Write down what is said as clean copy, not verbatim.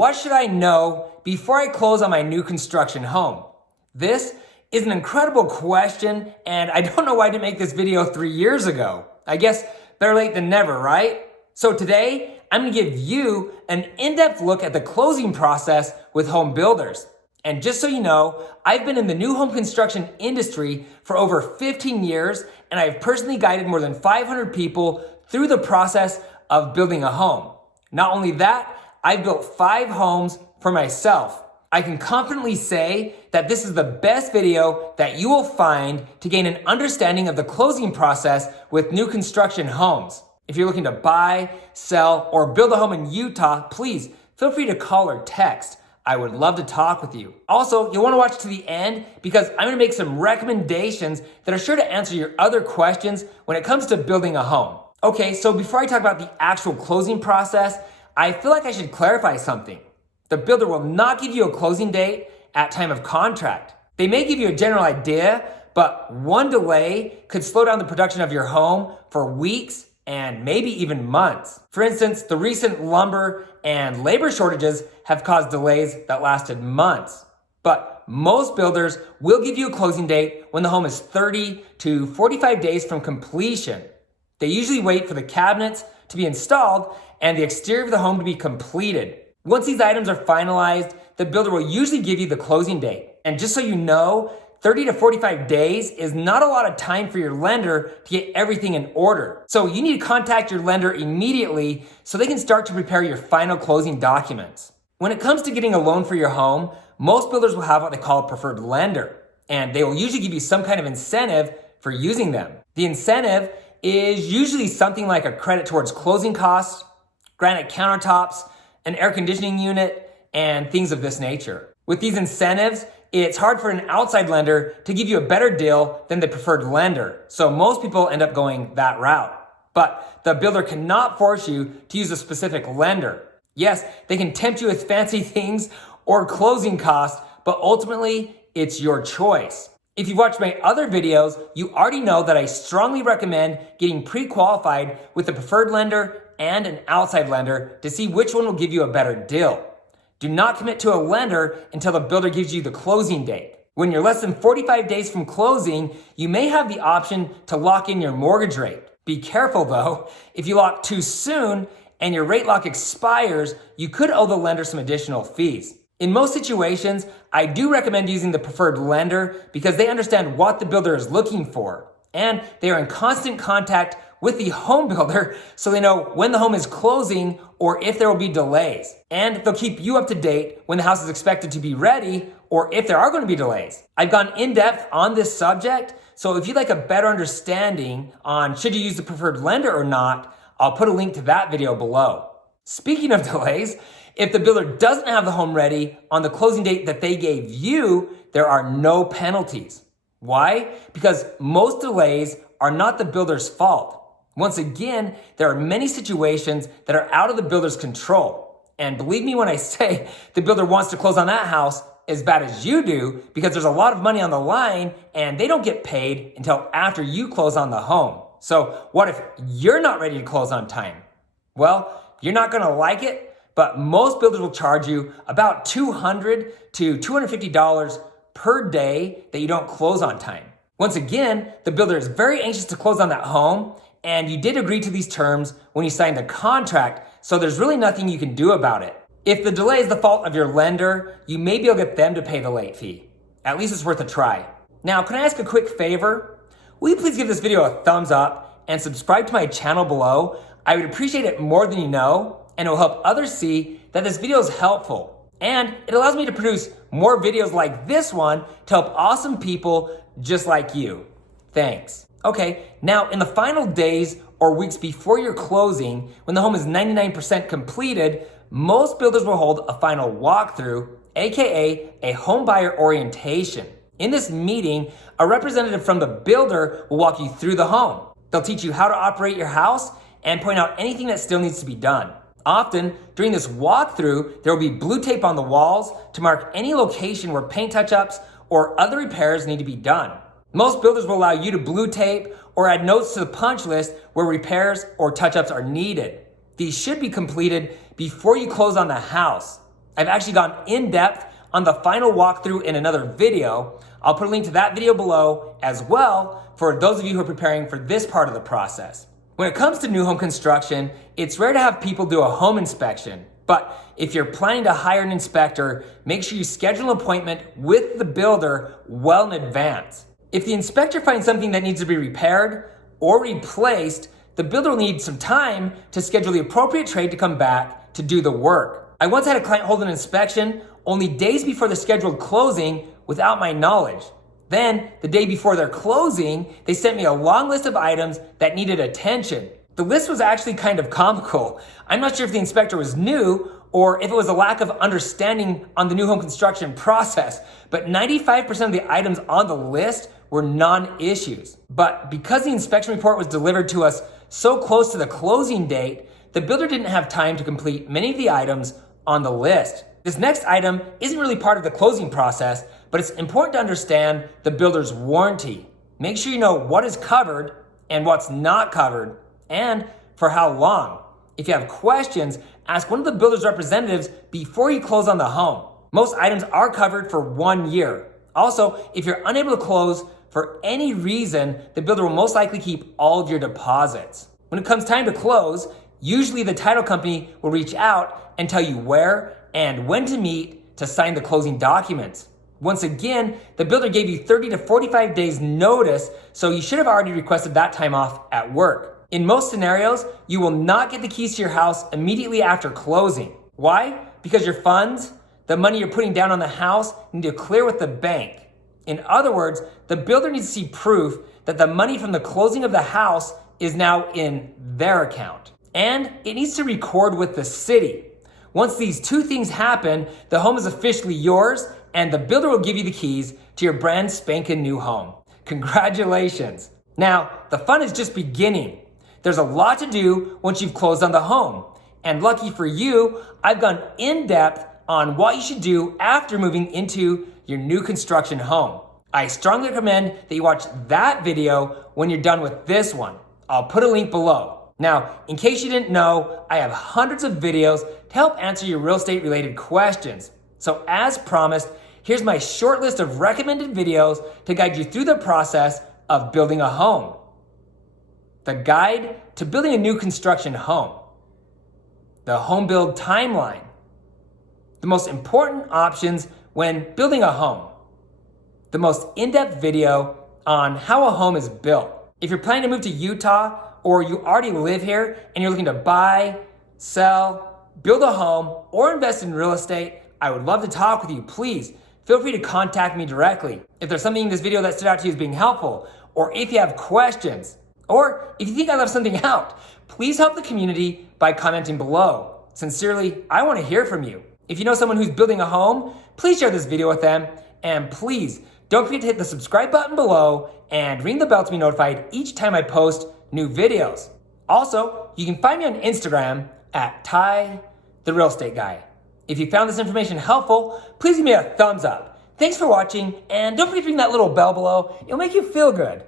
What should I know before I close on my new construction home? This is an incredible question, and I don't know why I didn't make this video 3 years ago. I guess better late than never, right? So today, I'm gonna give you an in-depth look at the closing process with home builders. And just so you know, I've been in the new home construction industry for over 15 years, and I've personally guided more than 500 people through the process of building a home. Not only that, I've built 5 homes for myself. I can confidently say that this is the best video that you will find to gain an understanding of the closing process with new construction homes. If you're looking to buy, sell, or build a home in Utah, please feel free to call or text. I would love to talk with you. Also, you'll want to watch to the end because I'm going to make some recommendations that are sure to answer your other questions when it comes to building a home. Okay, so before I talk about the actual closing process, I feel like I should clarify something. The builder will not give you a closing date at time of contract. They may give you a general idea, but one delay could slow down the production of your home for weeks and maybe even months. For instance, the recent lumber and labor shortages have caused delays that lasted months. But most builders will give you a closing date when the home is 30 to 45 days from completion. They usually wait for the cabinets to be installed and the exterior of the home to be completed. Once these items are finalized, the builder will usually give you the closing date. And just so you know, 30 to 45 days is not a lot of time for your lender to get everything in order. So you need to contact your lender immediately so they can start to prepare your final closing documents. When it comes to getting a loan for your home, most builders will have what they call a preferred lender, and they will usually give you some kind of incentive for using them. The incentive is usually something like a credit towards closing costs, granite countertops, an air conditioning unit, and things of this nature. With these incentives, it's hard for an outside lender to give you a better deal than the preferred lender. So most people end up going that route. But the builder cannot force you to use a specific lender. Yes, they can tempt you with fancy things or closing costs, but ultimately it's your choice. If you've watched my other videos, you already know that I strongly recommend getting pre-qualified with a preferred lender and an outside lender to see which one will give you a better deal. Do not commit to a lender until the builder gives you the closing date. When you're less than 45 days from closing, you may have the option to lock in your mortgage rate. Be careful though, if you lock too soon and your rate lock expires, you could owe the lender some additional fees. In most situations, I do recommend using the preferred lender because they understand what the builder is looking for. And they are in constant contact with the home builder so they know when the home is closing or if there will be delays. And they'll keep you up to date when the house is expected to be ready or if there are going to be delays. I've gone in depth on this subject, so if you'd like a better understanding on should you use the preferred lender or not, I'll put a link to that video below. Speaking of delays, if the builder doesn't have the home ready on the closing date that they gave you, there are no penalties. Why? Because most delays are not the builder's fault. Once again, there are many situations that are out of the builder's control. And believe me when I say the builder wants to close on that house as bad as you do because there's a lot of money on the line and they don't get paid until after you close on the home. So what if you're not ready to close on time? Well, you're not gonna like it, but most builders will charge you about $200 to $250 per day that you don't close on time. Once again, the builder is very anxious to close on that home, and you did agree to these terms when you signed the contract, so there's really nothing you can do about it. If the delay is the fault of your lender, you may be able to get them to pay the late fee. At least it's worth a try. Now, can I ask a quick favor? Will you please give this video a thumbs up and subscribe to my channel below? I would appreciate it more than you know, and it will help others see that this video is helpful. And it allows me to produce more videos like this one to help awesome people just like you. Thanks. Okay, now in the final days or weeks before your closing, when the home is 99% completed, most builders will hold a final walkthrough, aka a home buyer orientation. In this meeting, a representative from the builder will walk you through the home. They'll teach you how to operate your house and point out anything that still needs to be done. Often, during this walkthrough, there will be blue tape on the walls to mark any location where paint touch-ups or other repairs need to be done. Most builders will allow you to blue tape or add notes to the punch list where repairs or touch-ups are needed. These should be completed before you close on the house. I've actually gone in depth on the final walkthrough in another video. I'll put a link to that video below as well for those of you who are preparing for this part of the process. When it comes to new home construction, it's rare to have people do a home inspection. But if you're planning to hire an inspector, make sure you schedule an appointment with the builder well in advance. If the inspector finds something that needs to be repaired or replaced, the builder will need some time to schedule the appropriate trade to come back to do the work. I once had a client hold an inspection only days before the scheduled closing without my knowledge. Then, the day before their closing, they sent me a long list of items that needed attention. The list was actually kind of comical. I'm not sure if the inspector was new or if it was a lack of understanding on the new home construction process, but 95% of the items on the list were non-issues. But because the inspection report was delivered to us so close to the closing date, the builder didn't have time to complete many of the items on the list. This next item isn't really part of the closing process, but it's important to understand the builder's warranty. Make sure you know what is covered and what's not covered, and for how long. If you have questions, ask one of the builder's representatives before you close on the home. Most items are covered for 1 year. Also, if you're unable to close for any reason, the builder will most likely keep all of your deposits. When it comes time to close, usually the title company will reach out and tell you where and when to meet to sign the closing documents. Once again, the builder gave you 30 to 45 days notice, so you should have already requested that time off at work. In most scenarios, you will not get the keys to your house immediately after closing. Why? Because your funds, the money you're putting down on the house, need to clear with the bank. In other words, the builder needs to see proof that the money from the closing of the house is now in their account. And it needs to record with the city. Once these two things happen, the home is officially yours and the builder will give you the keys to your brand spanking new home. Congratulations. Now, the fun is just beginning. There's a lot to do once you've closed on the home. And lucky for you, I've gone in depth on what you should do after moving into your new construction home. I strongly recommend that you watch that video when you're done with this one. I'll put a link below. Now, in case you didn't know, I have hundreds of videos to help answer your real estate related questions. So as promised, here's my short list of recommended videos to guide you through the process of building a home. The guide to building a new construction home. The home build timeline. The most important options when building a home. The most in-depth video on how a home is built. If you're planning to move to Utah or you already live here and you're looking to buy, sell, build a home, or invest in real estate, I would love to talk with you. Please feel free to contact me directly. If there's something in this video that stood out to you as being helpful, or if you have questions, or if you think I left something out, please help the community by commenting below. Sincerely, I want to hear from you. If you know someone who's building a home, please share this video with them. And please don't forget to hit the subscribe button below and ring the bell to be notified each time I post new videos. Also, you can find me on Instagram at Ty the Real Estate Guy. If you found this information helpful, please give me a thumbs up. Thanks for watching, and don't forget to ring that little bell below. It'll make you feel good.